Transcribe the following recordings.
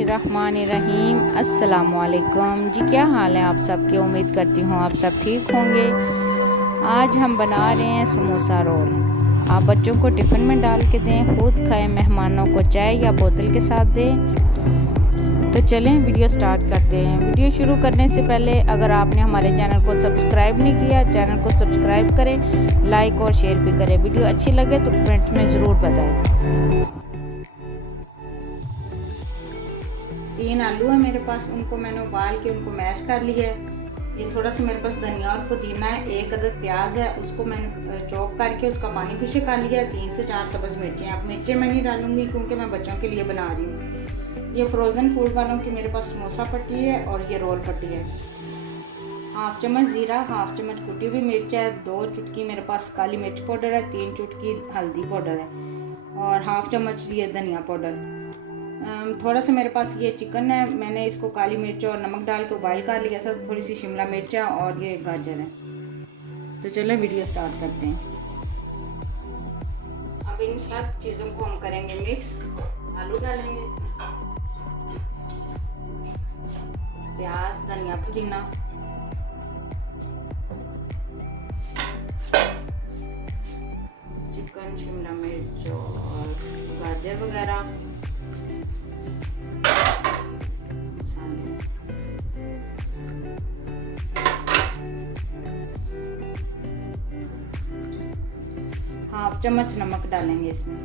बिस्मिल्लाहिर्रहमानिर्रहीम। अस्सलामुअलैकुम जी, क्या हाल है आप सबके। उम्मीद करती हूँ आप सब ठीक होंगे। आज हम बना रहे हैं समोसा रोल। आप बच्चों को टिफ़िन में डाल के दें, खुद खाएं, मेहमानों को चाय या बोतल के साथ दें। तो चलें वीडियो स्टार्ट करते हैं। वीडियो शुरू करने से पहले अगर आपने हमारे चैनल को सब्सक्राइब नहीं किया, चैनल को सब्सक्राइब करें, लाइक और शेयर भी करें। वीडियो अच्छी लगे तो कमेंट्स में ज़रूर बताएं। 3 आलू है मेरे पास, उनको मैंने उबाल के उनको मैश कर लिया है। ये थोड़ा सा मेरे पास धनिया और पुदीना है। 1 अदद प्याज है, उसको मैंने चॉप करके उसका पानी भी निकाल लिया। 3 से 4 सब्ज़ मिर्चें। अब मिर्चें मैं नहीं डालूंगी क्योंकि मैं बच्चों के लिए बना रही हूँ। ये फ्रोज़न फूड वालों की मेरे पास समोसा पट्टी है और ये रोल पट्टी है। 1/2 चम्मच ज़ीरा, 1/2 चम्मच कुटी हुई मिर्च है, 2 चुटकी मेरे पास काली मिर्च पाउडर है, 3 चुटकी हल्दी पाउडर है और 1/2 चम्मच ये धनिया पाउडर। थोड़ा सा मेरे पास ये चिकन है, मैंने इसको काली मिर्च और नमक डाल के बॉयल कर लिया था। थोड़ी सी शिमला मिर्च है और ये गाजर है। तो चलो वीडियो स्टार्ट करते हैं। अब इन सब चीज़ों को हम करेंगे मिक्स। आलू डालेंगे, प्याज, धनिया, पुदीना, चिकन, शिमला मिर्च और गाजर वगैरह, मसाले, 1/2 चम्मच नमक डालेंगे इसमें।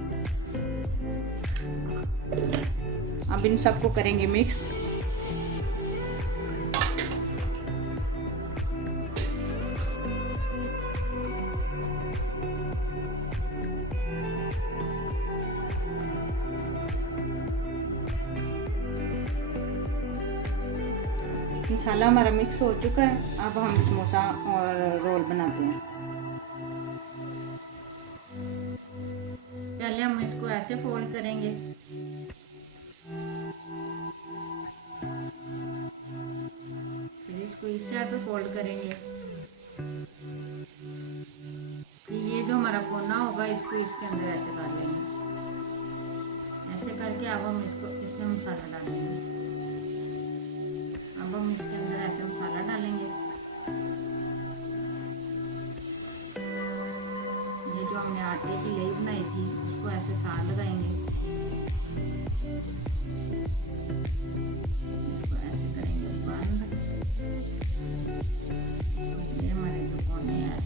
अब इन सबको करेंगे मिक्स। मसाला हमारा मिक्स हो चुका है। अब हम समोसा और रोल बनाते हैं। पहले हम इसको ऐसे फोल्ड करेंगे, फिर इसको इस साइड पे फोल्ड करेंगे। ये जो हमारा कोना होगा इसको इसके अंदर ऐसे कर लेंगे। ऐसे करके अब हम इसमें मसाला डालेंगे। अब हम इसके अंदर ऐसे मसाला डालेंगे। ये जो हमने आटे की लेई बनाई थी उसको ऐसे साथ लगाएंगे। इसको ऐसे करेंगे बंद। ये हमारे जो कोने हैं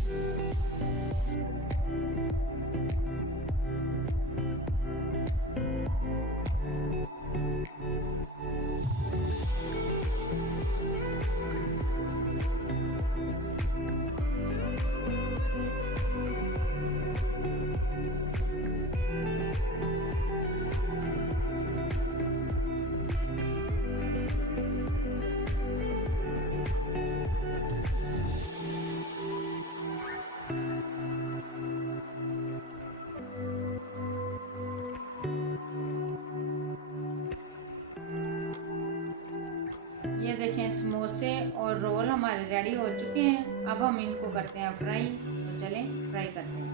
ये देखें समोसे और रोल हमारे रेडी हो चुके हैं। अब हम इनको करते हैं फ्राई। तो चलें फ्राई करते हैं।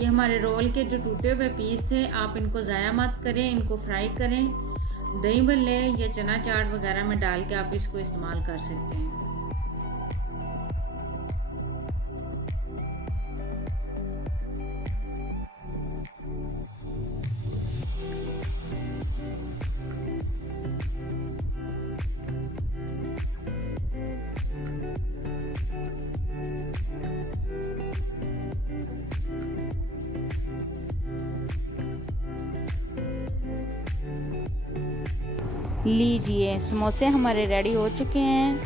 ये हमारे रोल के जो टूटे हुए पीस थे, आप इनको ज़ाया मत करें, इनको फ्राई करें। दही भल्ले या चना चाट वगैरह में डाल के आप इसको इस्तेमाल कर सकते हैं। लीजिए, समोसे हमारे रेडी हो चुके हैं,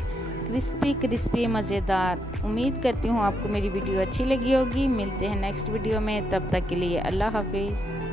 क्रिस्पी क्रिस्पी मज़ेदार। उम्मीद करती हूँ आपको मेरी वीडियो अच्छी लगी होगी। मिलते हैं नेक्स्ट वीडियो में, तब तक के लिए अल्लाह हाफिज़।